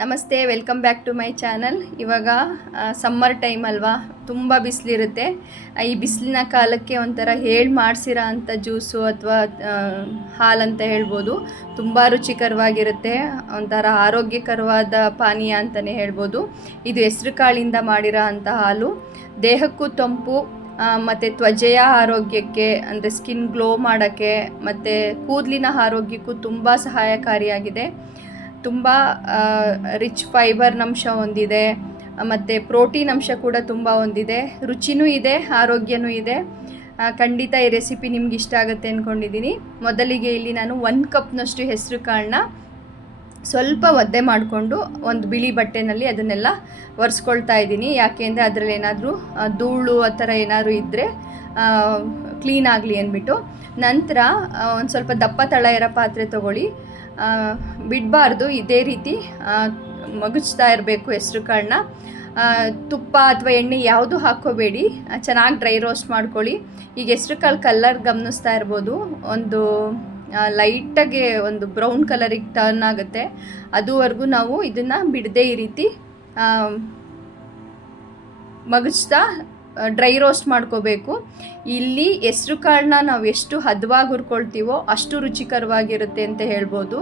ನಮಸ್ತೆ, welcome back to my channel. ಇವಾಗ summer time ಅಲ್ವಾ, ತುಂಬ ಬಿಸಿಲಿರುತ್ತೆ. ಈ ಬಿಸಿಲಿನ ಕಾಲಕ್ಕೆ ಒಂಥರ ಮಾಡಿಸಿರೋ ಅಂಥ ಜ್ಯೂಸು ಅಥವಾ ಹಾಲಂತ ಹೇಳ್ಬೋದು. ತುಂಬ ರುಚಿಕರವಾಗಿರುತ್ತೆ, ಒಂಥರ ಆರೋಗ್ಯಕರವಾದ ಪಾನೀಯ ಅಂತಲೇ ಹೇಳ್ಬೋದು. ಇದು ಹೆಸರು ಕಾಳಿಂದ ಮಾಡಿರೋ ಅಂಥ ಹಾಲು ದೇಹಕ್ಕೂ ತಂಪು ಮತ್ತು ತ್ವಚೆಯ ಆರೋಗ್ಯಕ್ಕೆ ಅಂದರೆ ಸ್ಕಿನ್ ಗ್ಲೋ ಮಾಡೋಕ್ಕೆ ಮತ್ತು ಕೂದಲಿನ ಆರೋಗ್ಯಕ್ಕೂ ತುಂಬ ಸಹಾಯಕಾರಿಯಾಗಿದೆ. ತುಂಬ ರಿಚ್ ಫೈಬರ್ನ ಅಂಶ ಹೊಂದಿದೆ ಮತ್ತು ಪ್ರೋಟೀನ್ ಅಂಶ ಕೂಡ ತುಂಬ ಹೊಂದಿದೆ. ರುಚಿನೂ ಇದೆ, ಆರೋಗ್ಯನೂ ಇದೆ. ಖಂಡಿತ ಈ ರೆಸಿಪಿ ನಿಮ್ಗೆ ಇಷ್ಟ ಆಗುತ್ತೆ ಅಂದ್ಕೊಂಡಿದ್ದೀನಿ. ಮೊದಲಿಗೆ ಇಲ್ಲಿ ನಾನು 1 ಕಪ್ನಷ್ಟು ಹೆಸರು ಕಾಳನ್ನ ಸ್ವಲ್ಪ ಒದ್ದೆ ಮಾಡಿಕೊಂಡು ಒಂದು ಬಿಳಿ ಬಟ್ಟೆನಲ್ಲಿ ಅದನ್ನೆಲ್ಲ ಒರೆಸ್ಕೊಳ್ತಾ ಇದ್ದೀನಿ. ಯಾಕೆ ಅಂದರೆ ಅದರಲ್ಲಿ ಏನಾದರೂ ಧೂಳು ಆ ಥರ ಏನಾದರೂ ಇದ್ದರೆ ಕ್ಲೀನ್ ಆಗಲಿ ಅಂದ್ಬಿಟ್ಟು. ನಂತರ ಒಂದು ಸ್ವಲ್ಪ ದಪ್ಪ ತಳ ಇರೋ ಪಾತ್ರೆ ತೊಗೊಳ್ಳಿ. ಬಿಡಬಾರ್ದು, ಇದೇ ರೀತಿ ಮಗುಚ್ತಾ ಇರಬೇಕು ಹೆಸರು ಕಾಳನ್ನ. ತುಪ್ಪ ಅಥವಾ ಎಣ್ಣೆ ಯಾವುದು ಹಾಕ್ಕೋಬೇಡಿ, ಚೆನ್ನಾಗಿ ಡ್ರೈ ರೋಸ್ಟ್ ಮಾಡ್ಕೊಳ್ಳಿ. ಈಗ ಹೆಸರು ಕಾಳು ಕಲರ್ ಗಮನಿಸ್ತಾ ಇರ್ಬೋದು, ಒಂದು ಲೈಟಾಗಿ ಒಂದು ಬ್ರೌನ್ ಕಲರಿಗೆ ಟರ್ನ್ ಆಗುತ್ತೆ. ಅದುವರೆಗೂ ನಾವು ಇದನ್ನು ಬಿಡದೆ ಈ ರೀತಿ ಮಗುಚ್ತಾ ಡ್ರೈ ರೋಸ್ಟ್ ಮಾಡ್ಕೋಬೇಕು. ಇಲ್ಲಿ ಹೆಸರು ಕಾಳನ್ನ ನಾವು ಎಷ್ಟು ಹದವಾಗಿ ಹುರ್ಕೊಳ್ತೀವೋ ಅಷ್ಟು ರುಚಿಕರವಾಗಿರುತ್ತೆ ಅಂತ ಹೇಳ್ಬೋದು.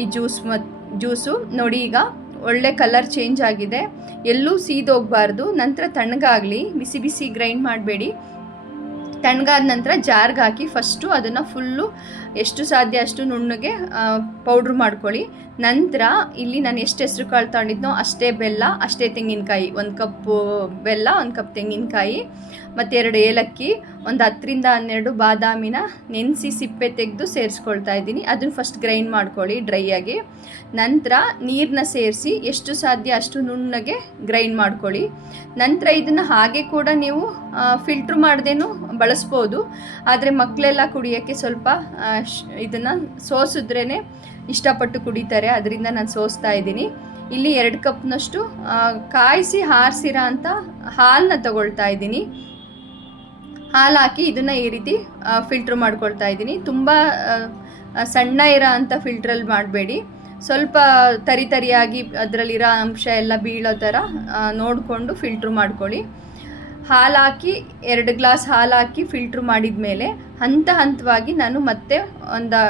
ಈ ಜ್ಯೂಸು ನೋಡಿ, ಈಗ ಒಳ್ಳೆ ಕಲರ್ ಚೇಂಜ್ ಆಗಿದೆ. ಎಲ್ಲೂ ಸೀದೋಗಬಾರ್ದು. ನಂತರ ತಣ್ಣಗಾಗಲಿ, ಬಿಸಿ ಬಿಸಿ ಗ್ರೈಂಡ್ ಮಾಡಬೇಡಿ. ತಣ್ಣಗಾದ ನಂತರ ಜಾರ್ಗೆ ಹಾಕಿ ಫಸ್ಟು ಅದನ್ನು ಫುಲ್ಲು ಎಷ್ಟು ಸಾಧ್ಯ ಅಷ್ಟು ನುಣ್ಣಗೆ ಪೌಡ್ರ್ ಮಾಡ್ಕೊಳ್ಳಿ. ನಂತರ ಇಲ್ಲಿ ನಾನು ಎಷ್ಟು ಹೆಸರು ಕಾಳು ತಗೊಂಡಿದ್ನೋ ಅಷ್ಟೇ ಬೆಲ್ಲ, ಅಷ್ಟೇ ತೆಂಗಿನಕಾಯಿ, 1 ಕಪ್ಪು ಬೆಲ್ಲ, 1 ಕಪ್ ತೆಂಗಿನಕಾಯಿ ಮತ್ತು 2 ಏಲಕ್ಕಿ, ಒಂದು 10ರಿಂದ 12 ಬಾದಾಮಿನ ನೆನೆಸಿ ಸಿಪ್ಪೆ ತೆಗೆದು ಸೇರಿಸ್ಕೊಳ್ತಾ ಇದ್ದೀನಿ. ಅದನ್ನು ಫಸ್ಟ್ ಗ್ರೈಂಡ್ ಮಾಡ್ಕೊಳ್ಳಿ ಡ್ರೈಯಾಗಿ. ನಂತರ ನೀರನ್ನ ಸೇರಿಸಿ ಎಷ್ಟು ಸಾಧ್ಯ ಅಷ್ಟು ನುಣ್ಣಗೆ ಗ್ರೈಂಡ್ ಮಾಡ್ಕೊಳ್ಳಿ. ನಂತರ ಇದನ್ನು ಹಾಗೆ ಕೂಡ ನೀವು ಫಿಲ್ಟ್ರ್ ಮಾಡ್ದೇನೂ ಬಳಸ್ಬೋದು. ಆದರೆ ಮಕ್ಕಳೆಲ್ಲ ಕುಡಿಯೋಕ್ಕೆ ಸ್ವಲ್ಪ ಇದನ್ನು ಸೋಸಿದ್ರೇ ಇಷ್ಟಪಟ್ಟು ಕುಡಿತಾರೆ, ಅದರಿಂದ ನಾನು ಸೋಸ್ತಾ ಇದ್ದೀನಿ. ಇಲ್ಲಿ 2 ಕಪ್ನಷ್ಟು ಕಾಯಿಸಿ ಆರಿಸಿರೋ ಅಂಥ ಹಾಲನ್ನ ತಗೊಳ್ತಾ ಇದ್ದೀನಿ. ಹಾಲು ಹಾಕಿ ಇದನ್ನು ಈ ರೀತಿ ಫಿಲ್ಟ್ರ್ ಮಾಡ್ಕೊಳ್ತಾ ಇದ್ದೀನಿ. ತುಂಬ ಸಣ್ಣ ಇರೋ ಅಂಥ ಫಿಲ್ಟ್ರಲ್ಲಿ ಮಾಡಬೇಡಿ, ಸ್ವಲ್ಪ ತರಿಯಾಗಿ ಅದರಲ್ಲಿರೋ ಅಂಶ ಎಲ್ಲ ಬೀಳೋ ಥರ ನೋಡಿಕೊಂಡು ಫಿಲ್ಟ್ರ್ ಮಾಡ್ಕೊಳ್ಳಿ. ಹಾಲು ಹಾಕಿ 2 ಗ್ಲಾಸ್ ಹಾಲು ಹಾಕಿ ಫಿಲ್ಟ್ರ್ ಮಾಡಿದ ಮೇಲೆ ಹಂತವಾಗಿ ನಾನು ಮತ್ತೆ ಒಂದು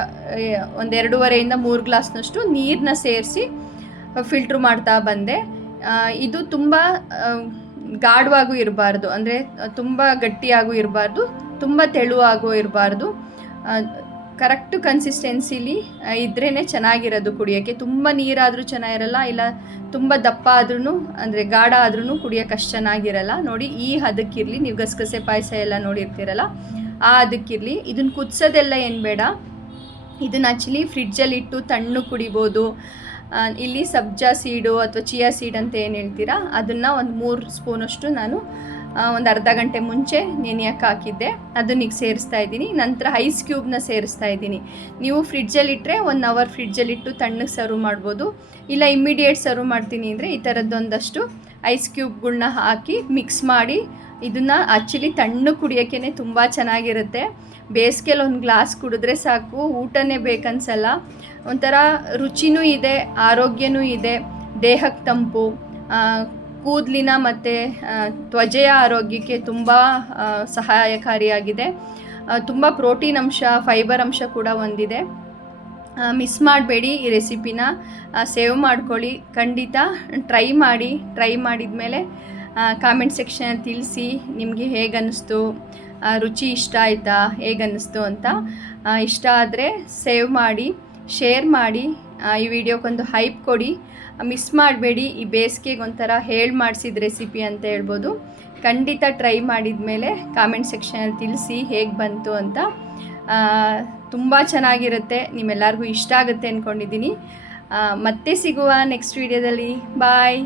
2.5ರಿಂದ 3 ಗ್ಲಾಸ್ನಷ್ಟು ನೀರನ್ನ ಸೇರಿಸಿ ಫಿಲ್ಟ್ರ್ ಮಾಡ್ತಾ ಬಂದೆ. ಇದು ತುಂಬ ಗಾಢವಾಗೂ ಇರಬಾರ್ದು, ಅಂದರೆ ತುಂಬ ಗಟ್ಟಿಯಾಗೂ ಇರಬಾರ್ದು, ತುಂಬ ತೆಳುವಾಗೂ ಇರಬಾರ್ದು. ಕರೆಕ್ಟು ಕನ್ಸಿಸ್ಟೆನ್ಸಿಲಿ ಇದ್ರೇ ಚೆನ್ನಾಗಿರೋದು ಕುಡಿಯೋಕ್ಕೆ. ತುಂಬ ನೀರಾದರೂ ಚೆನ್ನಾಗಿರಲ್ಲ, ಇಲ್ಲ ತುಂಬ ದಪ್ಪ ಆದ್ರೂ ಅಂದರೆ ಗಾಢ ಆದ್ರೂ ಕುಡಿಯೋಕ್ಕೆ ಅಷ್ಟು ಚೆನ್ನಾಗಿರಲ್ಲ. ನೋಡಿ, ಈ ಹದಕ್ಕಿರಲಿ. ನೀವು ಗಸಗಸೆ ಪಾಯಸ ಎಲ್ಲ ನೋಡಿರ್ತೀರಲ್ಲ, ಆ ಹದಕ್ಕಿರಲಿ. ಇದನ್ನು ಕುದಿಸೋದೆಲ್ಲ ಏನು ಬೇಡ. ಇದನ್ನು ಆ್ಯಕ್ಚುಲಿ ಫ್ರಿಡ್ಜಲ್ಲಿ ಇಟ್ಟು ತಣ್ಣಗೆ ಕುಡಿಬೋದು. ಇಲ್ಲಿ ಸಬ್ಜಾ ಸೀಡು ಅಥವಾ ಚಿಯಾ ಸೀಡ್ ಅಂತ ಏನು ಹೇಳ್ತೀರಾ, ಅದನ್ನು ಒಂದು 3 ಸ್ಪೂನಷ್ಟು ನಾನು ಒಂದು ಅರ್ಧ ಗಂಟೆ ಮುಂಚೆ ನೆನೆಯೋಕ್ಕೆ ಹಾಕಿದ್ದೆ, ಅದನ್ನ ಈಗ ಸೇರಿಸ್ತಾ ಇದ್ದೀನಿ. ನಂತರ ಐಸ್ ಕ್ಯೂಬ್ನ ಸೇರಿಸ್ತಾ ಇದ್ದೀನಿ. ನೀವು ಫ್ರಿಡ್ಜಲ್ಲಿಟ್ಟರೆ 1 ಅವರ್ ಫ್ರಿಡ್ಜಲ್ಲಿಟ್ಟು ತಣ್ಣಗೆ ಸರ್ವ್ ಮಾಡ್ಬೋದು. ಇಲ್ಲ ಇಮ್ಮಿಡಿಯೇಟ್ ಸರ್ವ್ ಮಾಡ್ತೀನಿ ಅಂದರೆ ಈ ಥರದ್ದೊಂದಷ್ಟು ಐಸ್ ಕ್ಯೂಬ್ಗಳ್ನ ಹಾಕಿ ಮಿಕ್ಸ್ ಮಾಡಿ ಇದನ್ನು ಆ್ಯಕ್ಚುಲಿ ತಣ್ಣಗೆ ಕುಡಿಯೋಕ್ಕೇ ತುಂಬ ಚೆನ್ನಾಗಿರುತ್ತೆ. ಬೇಸಿಗೆಯಲ್ಲಿ 1 ಗ್ಲಾಸ್ ಕುಡಿದ್ರೆ ಸಾಕು, ಊಟನೇ ಬೇಕನ್ಸಲ್ಲ. ಒಂಥರ ರುಚಿನೂ ಇದೆ, ಆರೋಗ್ಯನೂ ಇದೆ, ದೇಹಕ್ಕೆ ತಂಪು, ಕೂದಲಿನ ಮತ್ತು ತ್ವಚೆಯ ಆರೋಗ್ಯಕ್ಕೆ ತುಂಬ ಸಹಾಯಕಾರಿಯಾಗಿದೆ. ತುಂಬ ಪ್ರೋಟೀನ್ ಅಂಶ, ಫೈಬರ್ ಅಂಶ ಕೂಡ ಹೊಂದಿದೆ. ಮಿಸ್ ಮಾಡಬೇಡಿ ಈ ರೆಸಿಪಿನ, ಸೇವ್ ಮಾಡ್ಕೊಳ್ಳಿ. ಖಂಡಿತ ಟ್ರೈ ಮಾಡಿದ ಮೇಲೆ ಕಾಮೆಂಟ್ ಸೆಕ್ಷನಲ್ಲಿ ತಿಳಿಸಿ ನಿಮಗೆ ಹೇಗೆ ಅನ್ನಿಸ್ತು, ರುಚಿ ಇಷ್ಟ ಆಯಿತಾ, ಹೇಗೆ ಅನ್ನಿಸ್ತು ಅಂತ. ಇಷ್ಟ ಆದರೆ ಸೇವ್ ಮಾಡಿ, ಶೇರ್ ಮಾಡಿ, ಈ ವಿಡಿಯೋಕ್ಕೊಂದು ಹೈಪ್ ಕೊಡಿ. ಮಿಸ್ ಮಾಡಬೇಡಿ. ಈ ಬೇಸಿಗೆಗೆ ಒಂಥರ ಮಾಡಿಸಿದ ರೆಸಿಪಿ ಅಂತ ಹೇಳ್ಬೋದು. ಖಂಡಿತ ಟ್ರೈ ಮಾಡಿದ ಮೇಲೆ ಕಾಮೆಂಟ್ ಸೆಕ್ಷನಲ್ಲಿ ತಿಳಿಸಿ ಹೇಗೆ ಬಂತು ಅಂತ. ತುಂಬ ಚೆನ್ನಾಗಿರುತ್ತೆ, ನಿಮ್ಮೆಲ್ಲರಿಗೂ ಇಷ್ಟ ಆಗುತ್ತೆ ಅಂದ್ಕೊಂಡಿದ್ದೀನಿ. ಮತ್ತೆ ಸಿಗುವ ನೆಕ್ಸ್ಟ್ ವಿಡಿಯೋದಲ್ಲಿ. ಬಾಯ್.